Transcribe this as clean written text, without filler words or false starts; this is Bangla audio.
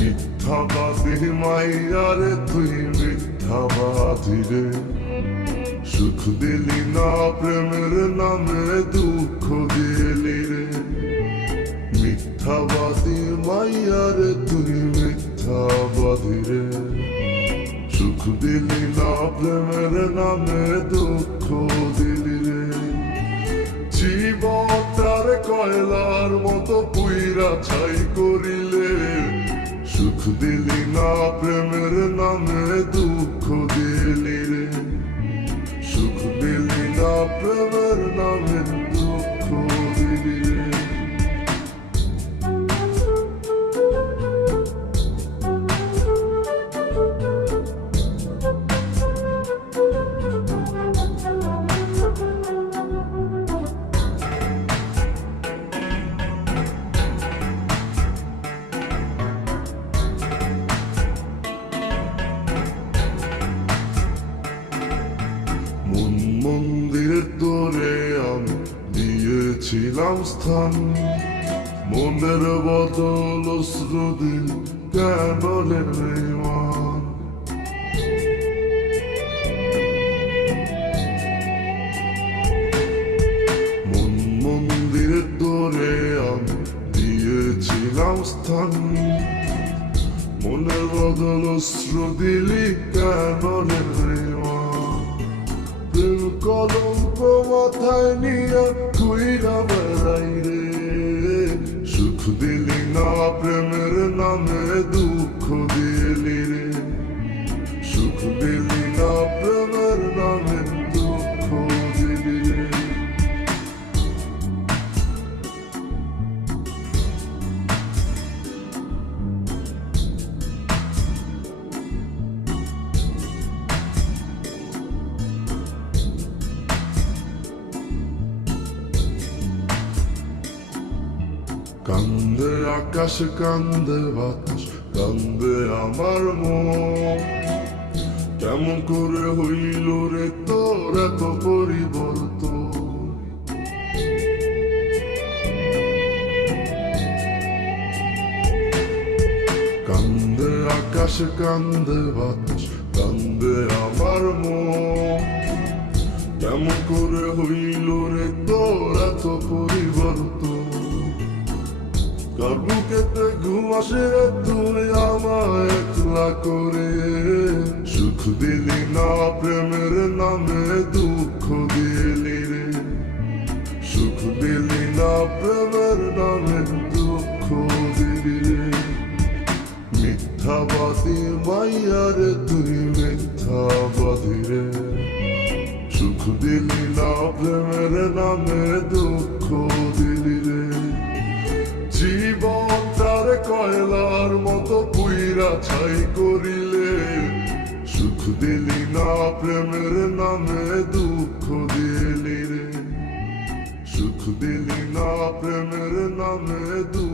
মিথ্যাবাদী মাইয়ারে তুই মিথ্যাবাদী রে, সুখ দিলি না প্রেমের নামে দুঃখ দিলি রে। মিথ্যাবাদী মাইয়ারে তুই মিথ্যাবাদী রে, সুখ দিলি না প্রেমের নামে দুঃখ দিলি রে। জীবনটার কয়লার মতো পুইরা ছাই করিলে, সুখ দিলি না প্রেমের নামে দুঃখ দিলি রে, সুখ দিলি না প্রেমের নামে দুঃখ দিলি রে। মন্দিরের তোরে আমি দিয়েছিলাম স্থান, মনের বদল অশ্রু দিল কেন রে বেঈমান। মন্দিরের তোরে আমি দিয়েছিলাম স্থান, মনের বদল অশ্রু দিলি কেন রে বেঈমান। প্রেম কলঙ্ক মাথায় নিয়ে ঘুইরা বেড়াই রে, সুখ দিলি না প্রেমের নামে দুঃখ দিলি রে, সুখ দিলি না প্রেমের নামে দুঃখ দিলি রে। কান্দে আকাশ কান্দে বাতাস কান্দে আমার মন, কেমন করে হইল রে তোর এত পরিবর্তন। কান্দে আকাশ কান্দে বাতাস কান্দে আমার মন, কেমন করে হইল রে তোর এত পরিবর্তন। কার বুকেতে ঘুম আসে তুই আমায় একলা করে, সুখ দিলি না প্রেমের নামে দুঃখ দিলি রে, সুখ দিলি না প্রেমের নামে দুঃখ দিলি রে। মিথ্যাবাদী মাইয়ারে তুই মিথ্যাবাদী রে, সুখ দিলি না প্রেমের নামে দুঃখ দিলি রে। জীবনটার কয়লার মতো পুইরা ছাই করিলে, সুখ দিলি না প্রেমের নামে দুঃখ দিলি রে, সুখ দিলি না প্রেমের নামে দুঃখ